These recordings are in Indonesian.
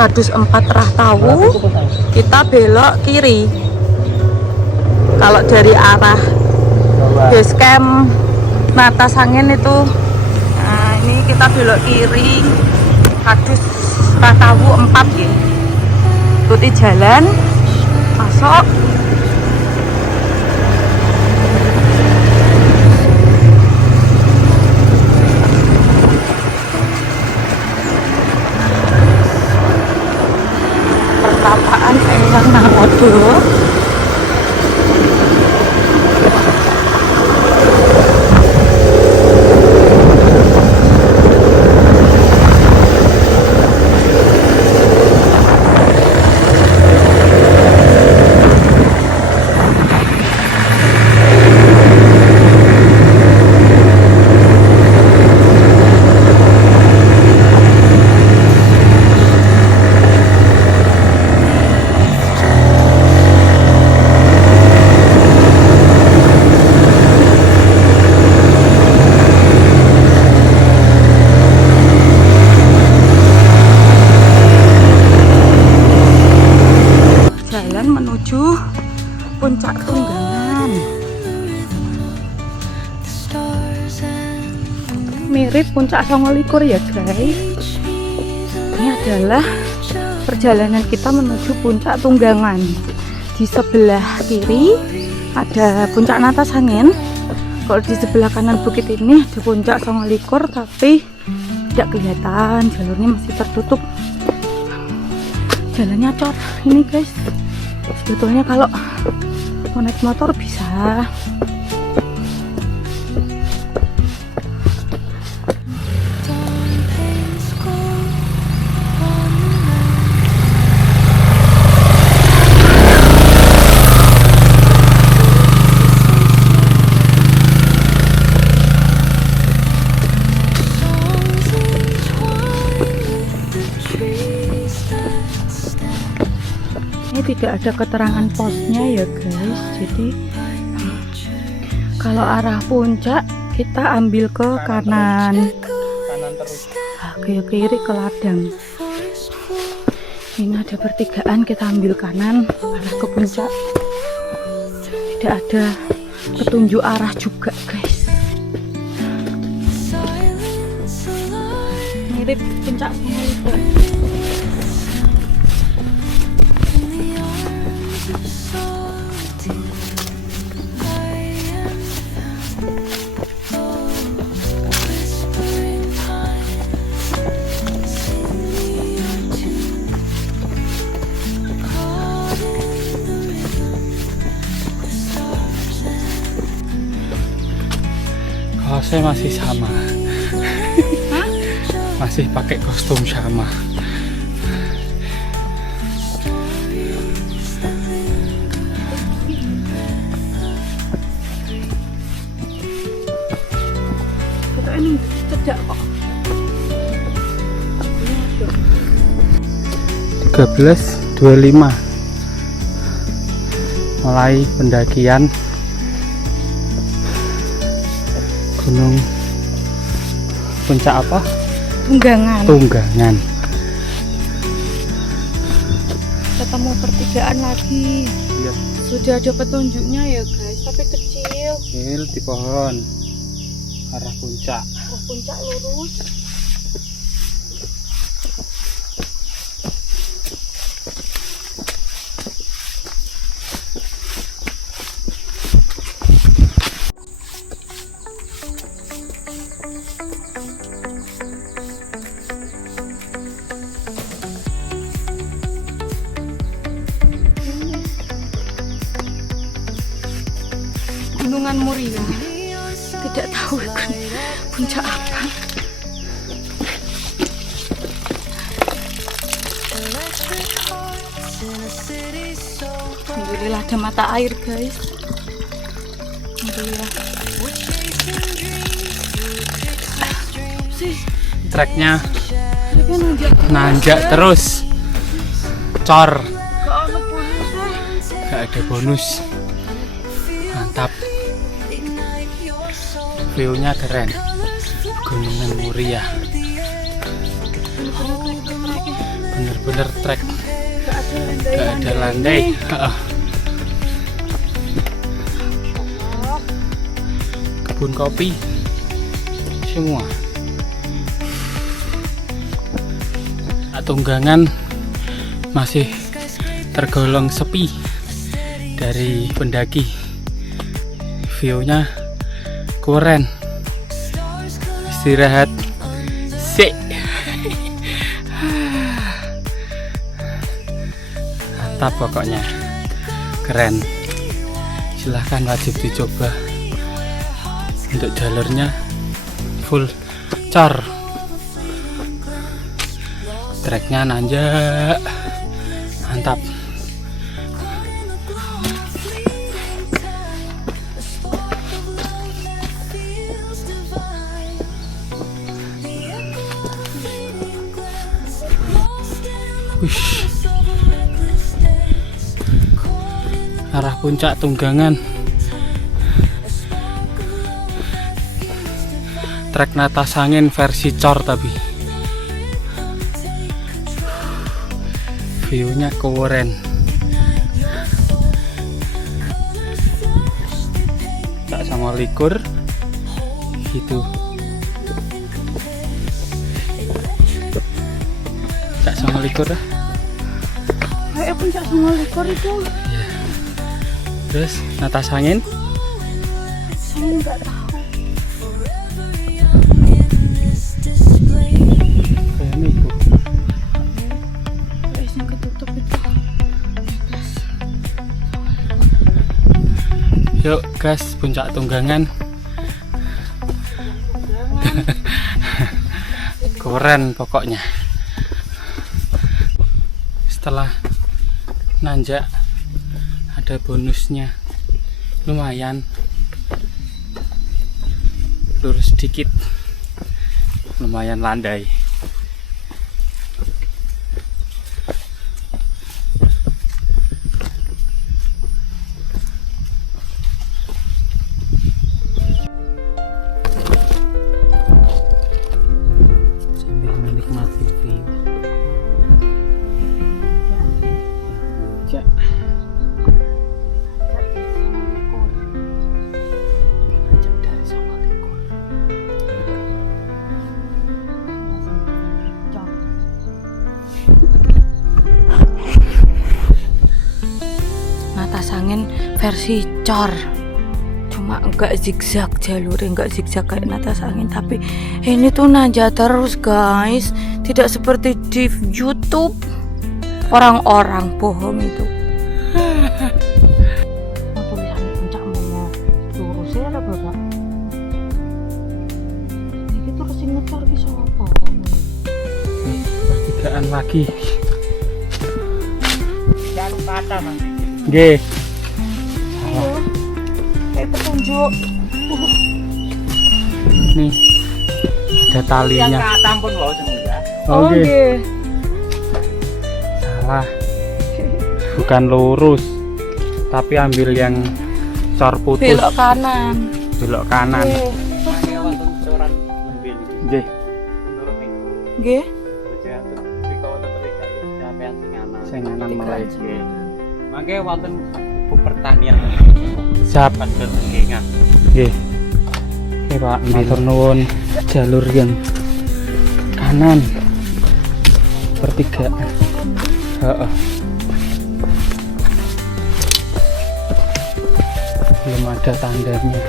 Radius 4 Rahtawu, kita belok kiri. Kalau dari arah base camp Mata Sangin itu, nah ini kita belok kiri, Radius Rahtawu 4 ya. Ikuti jalan, masuk. Pertapaan Eyang Narodo. Menuju Puncak Tunggangan. Mirip Puncak Songolikur ya guys. Ini adalah perjalanan kita menuju Puncak Tunggangan. Di sebelah kiri ada Puncak Mata Sangin. Kalau di sebelah kanan bukit ini ada Puncak Songolikur, tapi tidak kelihatan, jalurnya masih tertutup. Jalannya cor ini guys. Sebetulnya kalau mau naik motor bisa. Tidak ada keterangan posnya ya guys, jadi kalau arah puncak kita ambil ke kanan terus, ke kiri ke ladang. Ini ada pertigaan, kita ambil kanan arah ke puncak. Tidak ada petunjuk arah juga guys. Mirip puncak Songolikur. Kaosnya masih sama. Masih pakai kostum sama. Kita ini cedak kok. 13.25 mulai pendakian Gunung Puncak apa? Tunggangan. Tunggangan. Ketemu pertigaan lagi. Lihat. Sudah ada petunjuknya ya guys, tapi kecil. Kecil di pohon. Arah puncak. Arah puncak lurus. Gunungan Muria. Tidak tahu kan puncak apa. Alhamdulillah ada mata air guys. Alhamdulillah. Treknya nanjak terus. Cor. Gak ada bonus. Mantap. View-nya keren. Gunungan Muria. bener-bener trek Gak gak ada landai. Kebun kopi semua. Tunggangan masih tergolong sepi dari pendaki. View-nya keren. Istirahat sik. Mantap pokoknya, keren. Silahkan, wajib dicoba. Untuk jalurnya full cor, treknya nanjak, mantap. Wish. Arah puncak Tunggangan. Trek Natasangin versi cor tapi view-nya keren. Tak sama likur gitu. Tak sama likur dah. Kayak puncak sama likur itu. Ya. Terus Natasangin? Saya nggak tahu. Kayaknya itu. Yang ketutup itu. Yuk gas, puncak Tunggangan. Keren pokoknya. Setelah nanjak ada bonusnya, lumayan, lurus sedikit, lumayan landai. Sambil menikmati view. Ya. Nanjak dari sama likur. Natasangin versi cor, cuma enggak zigzag jalurnya, enggak zigzag kayak Natasangin, tapi ini tuh nanjak terus guys, tidak seperti di YouTube. Orang-orang bohong itu. Tulisannya puncak mau lurus ya lah bapak. Ini terus ngecar ki sapa? Pertigaan lagi. Jangan kata Mas. Nggih. Iya. Kayak petunjuk. Nih. Ada Yang talinya. kata pun wae ya. Oh, nggih. Salah. Bukan lurus. Tapi ambil yang cor putus. Belok kanan. Belok kanan. Mangke wonten coran ambil iki. Nggih. Menurut ning Nggih. Bojang riko wonten terik sampean sing anak. Sing anan mulai. Nggih. Mangke wonten buku pertanian. Siap. Bandel Kengan. Nggih. Oke Pak, matur nuwun. Jalur yang kanan. Pertigaan. Heeh. Belum ada tandanya.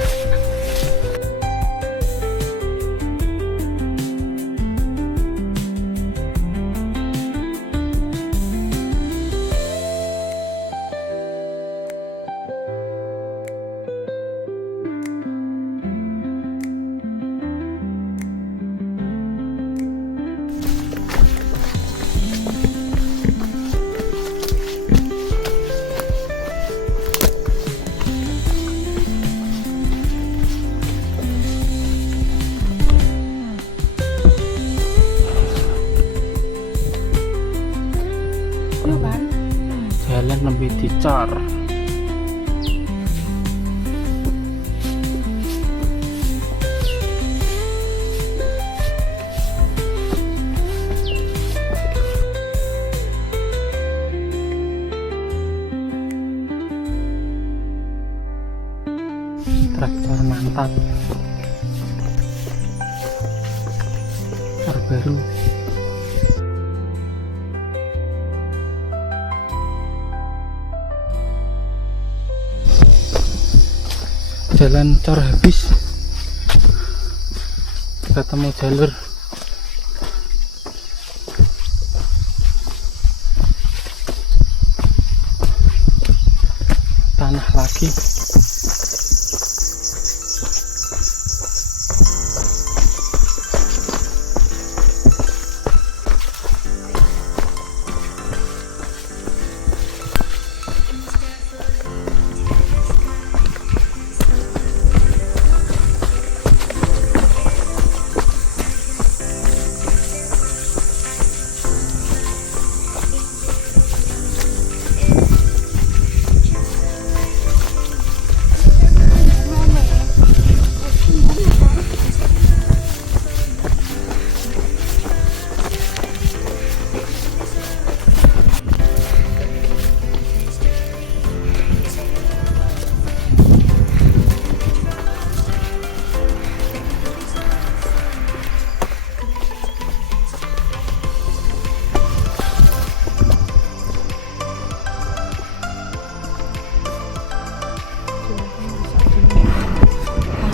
Iya kan? Jalan lebih dicor. traktor mantap, terbaru. Jalan cor habis, ketemu jalur tanah lagi.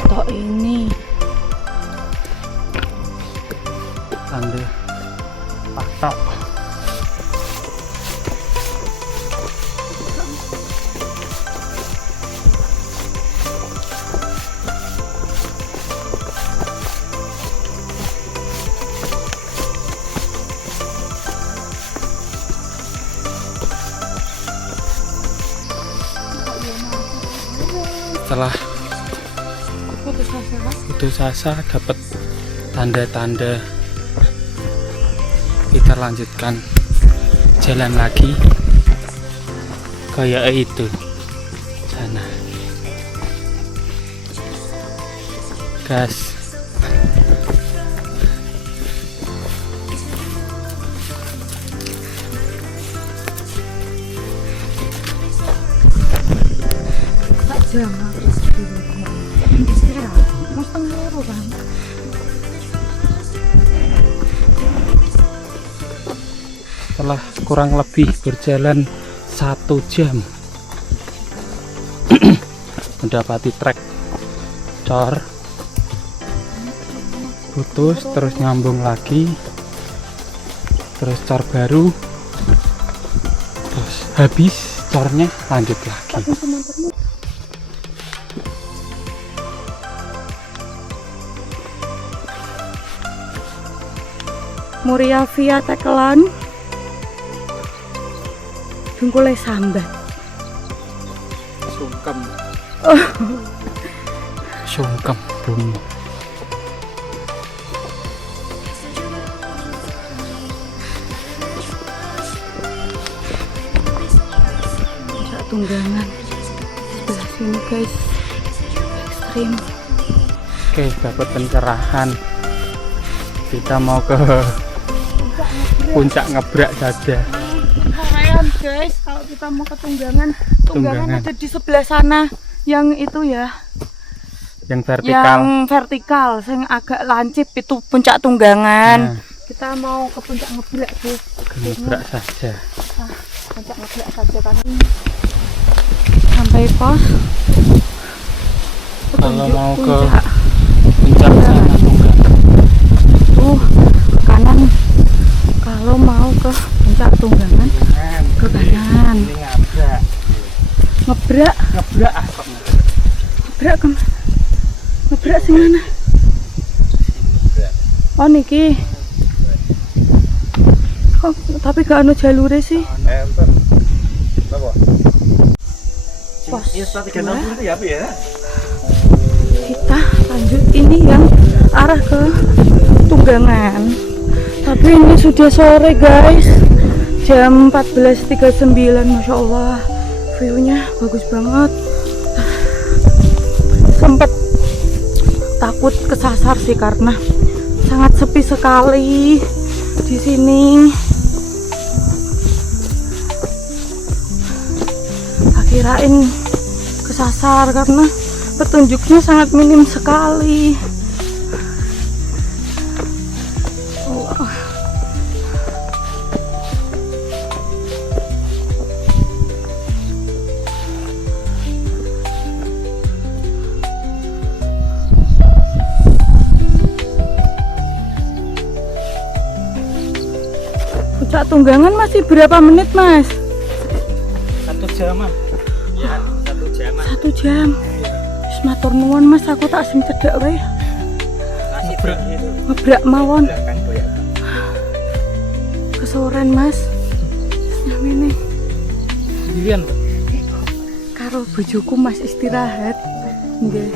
Atau ini tanda patok. Setelah putus asa dapat tanda-tanda, kita lanjutkan jalan lagi kayak itu sana, gas. jangan mas tengah kan. Setelah kurang lebih berjalan 1 jam mendapati trek cor, putus terus nyambung lagi, terus cor baru, terus habis cornya lanjut lagi. Muria via Tekelan Dungkule sambat Sungkem. Sungkem bumi. Puncak Tunggangan sebelah sini guys, ekstrim. Oke, dapat pencerahan. Kita mau ke puncak ngebrak saja. Keren guys, kalau kita mau ke Tunggangan ada di sebelah sana, yang itu ya, Yang vertikal. yang vertikal, yang agak lancip itu puncak Tunggangan. Nah, Kita mau ke puncak ngebrak guys. ke ngebrak saja. Puncak ngebrak saja kan. Sampai pos. Kalau mau ke puncak. puncak sana Tunggangan. Ke kanan. Kalau mau ke puncak Tunggangan ke kanan. Ini ngabrak. Ngebrak Ngebrak asapnya. ngebrak ke ngebrak sing mana? Oh niki. Kok tapi gak anu jalure sih. Pos dua. Kita lanjut ini yang arah ke Tunggangan. Tapi ini sudah sore guys, jam 14.39. Masya Allah, view-nya bagus banget. Sempet takut kesasar sih karena sangat sepi sekali di sini. Tak kirain kesasar karena petunjuknya sangat minim sekali. Allah. Puncak Tunggangan masih berapa menit, Mas? 1 jaman. Ya, 1 jam. 1 jam. Wis matur nuwun, Mas, aku tak sing cedhak wae. Masih begitu. Ngebrak mawon. Belakang goyang. Kesoren, Mas. Namene Sendirian, Pak? karo bojoku, Mas, istirahat. Nggih.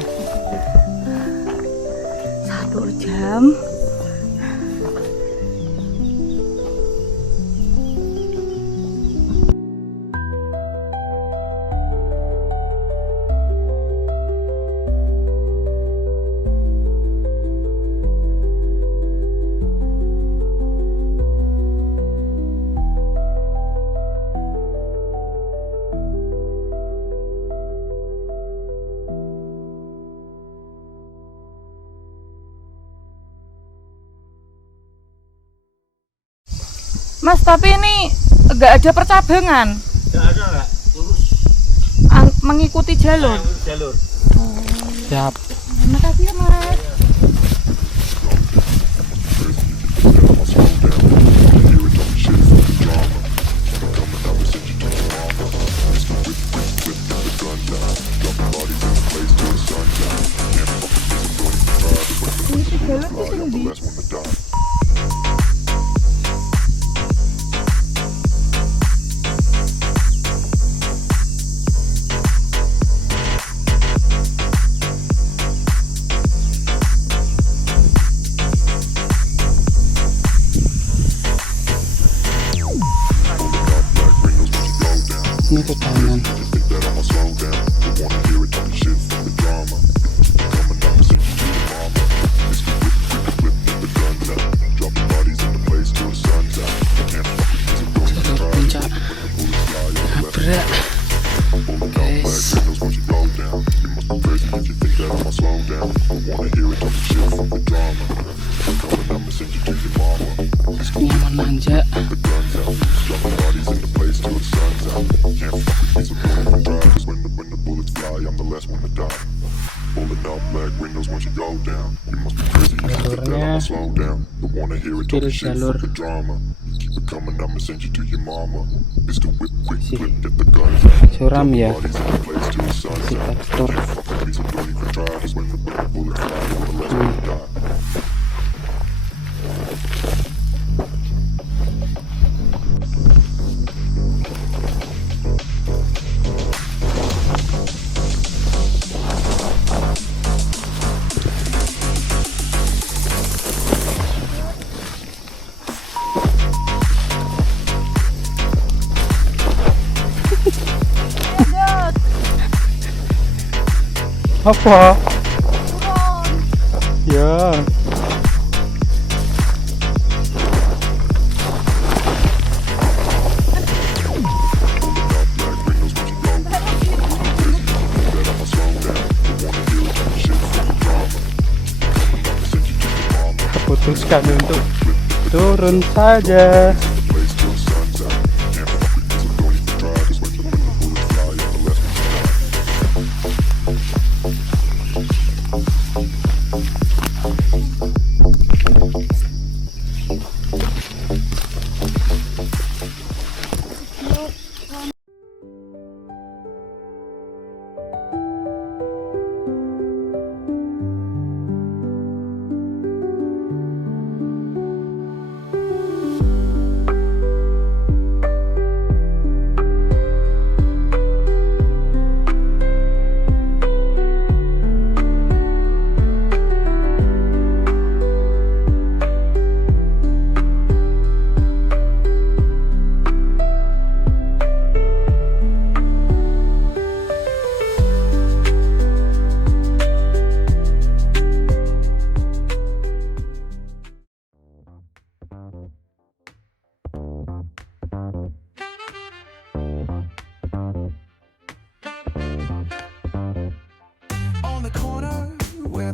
1 jam. Mas, tapi ini enggak ada percabangan. Enggak ada, Kak. Lurus. Mengikuti jalur. Jalur. Siap. Terima kasih ya, Mas. Ini jalur di sini. Ini ke kanan. Jalur puncak nabrak, guys. Nyaman nanjak. Jalurnya kiri jalur suram ya, kita tur. Apa? Ya. Putuskan untuk turun saja.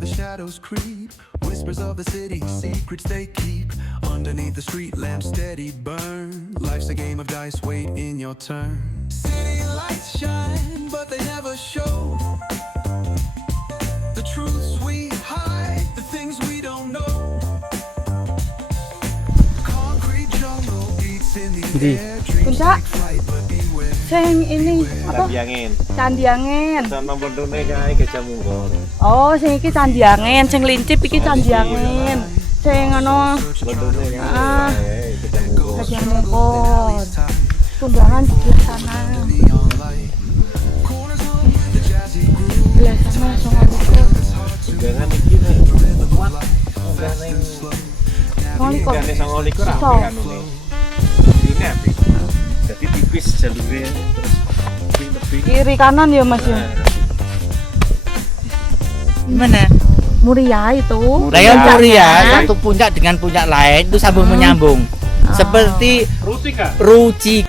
the shadows creep. Whispers of the city, secrets they keep. Underneath the street lamp, steady burn. Life's a game of dice, wait in your turn. City lights shine, but they never show the truths we hide, the things we don't know. Concrete jungle eats in the air. Dreams Puncak. take flight, but beware. Sing ini apa? Candi Angin. Candi Angin. Sama bendune kae Gajah Mungkur. Oh, sing iki Candi Angin, sing Lincip iki Candi Angin. Sing ngono Bendune Ah. kae Gajah Mungkur. Gajah Mungkur. Tunggangan di sebelah sana. Sebelah sana Songoliko. Jangan iki nek kuat. Songoliko. Gane 29 Iso. rapi kanune. Ini api. Jadi tipis jalurnya terus tebing-tebing. Kiri kanan ya Mas ya. Gimana? Muria itu. Raya Puncaknya. Muria, satu puncak dengan puncak lain itu sambung menyambung. Seperti Ruci.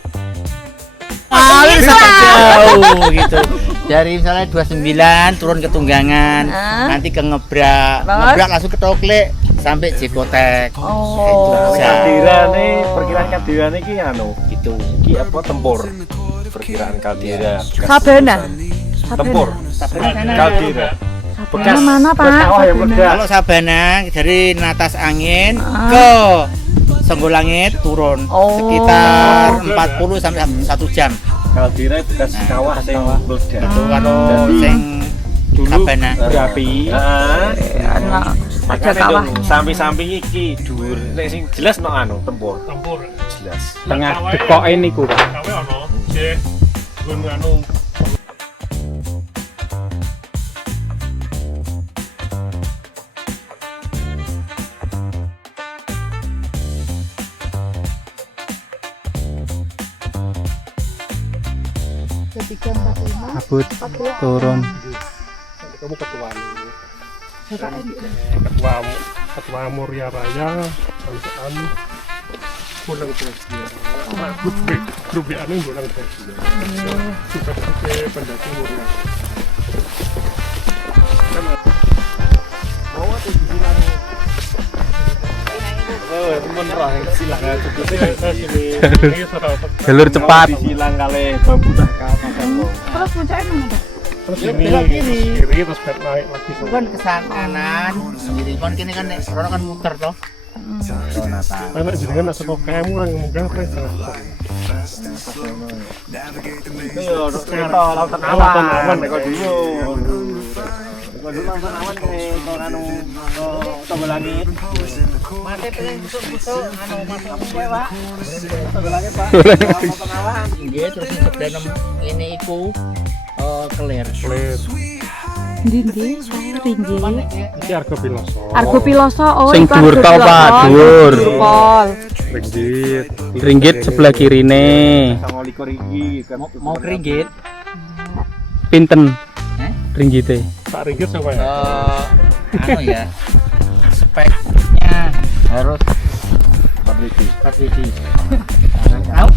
Alir sampai jauh gitu. Dari misalnya 29 turun ke Tunggangan, nanti ke Ngebrak, Ngebrak langsung ke Tokle sampai Jepotek. Oh. Kaldirane, perkiraan kaldirane iki anu, Gitu. iki apa tempur. Perkiraan kaldera. Sabana. Tempur. Kaldera. Sabana mana Pak? Kawah yang Sabana. meledak. Kalau Sabana dari Natas Angin ke Songgolangit turun sekitar 40 sampai 1 jam. Kaldera bekas kawah sing meledak. Itu kalau Jadi, sing dulu Sabana. berapi. Anak aja Makanya kawah. dong samping-samping iki dhuwur. Nek sing jelas no anu tempur. Jelas. Tengah dekoke niku, Pak. Kawe ono, nggih. Gun anu Abut turun. kamu ketua ketua Muria Raya sampean pulang ke dia. Grup anu pulang ke dia. Suka pakai pendaki Muria. Jalur cepat. Silang kali bambu dah ke atas. Terus puncaknya mana Pak? Terus Yuk, ini belok kiri. kiri terus belok naik lagi. Bukan ke kanan sendiri. Kan kini kan nek rono kan muter toh. Anak jenengan nak sekok kamu yang munggah apa Itu yo kereta lautan awan nek kok dulu. Kok dulu lautan awan ke anu tombol langit. Mate pengen busuk-busuk anu masuk apa kowe, Pak? Tombol langit, Pak. Lautan awan. Nggih, terus sing sebelah ini iku kelir. Ndi Ringgi. Iki harga piloso. Argo Piloso. Oh, Sing iku dhuwur Argo tau, Piloso. Pak, dhuwur. Pol. Ringgit. Ringgit sebelah kirine. 29 iki. Mau keringgit. Pinten Eh? ringgite? Tak ringgit sama ya. Anu ya. Speknya harus 4 WD. Tahu?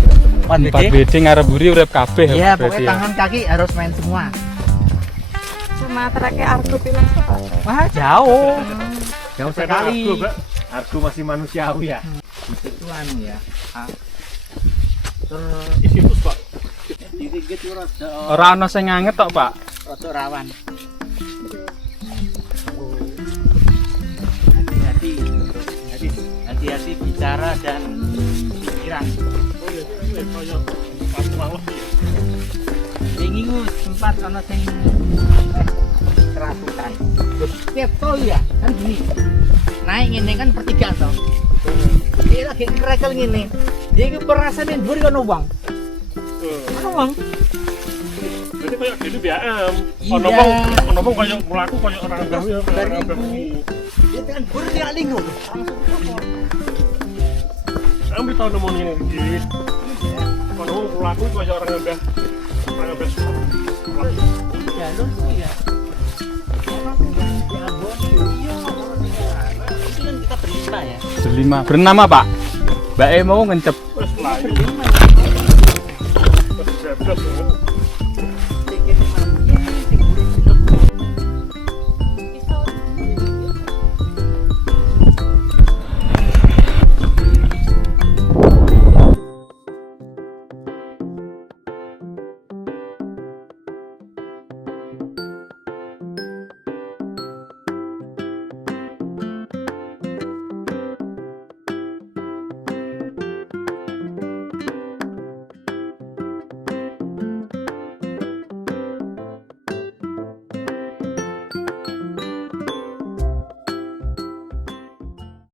4 4 WD. WD ngarep buri urip kabeh. Iya, berarti pokoknya ya. tangan kaki harus main semua. Sumatera ke Argo Piloso Pak. Wah, jauh. Jauh sekali. Argo masih manusiawi ya. Itu anu ya. Isi terus Pak. Ora ana sing nganget tok, Pak. Rada rawan. Hati-hati bicara dan pikiran. Wingi ku sempat ana sing kerasukan. Terus keto ya, kan gini. Naik ngene kan pertigaan toh. Dia lagi ngerekel ngene. Dia iki perasaan dhuwur kono wong. Ono wong. Berarti kayak gini biam. Iya. Ono wong kayak mlaku kayak orang gawe ya. Dari Orang ibu. gawe. Dia kan dhuwur dia linggo. Langsung telepon. Ambil tahu nemu ini dikit. Ono wong mlaku kayak orang gawe. Orang gawe suara. Jalur sih ya. Orang yang aboni iya. Ini kan kita berlima ya. Berlima. Bernama, Pak. Mbak E mau ngencep. Terus layu. Berlima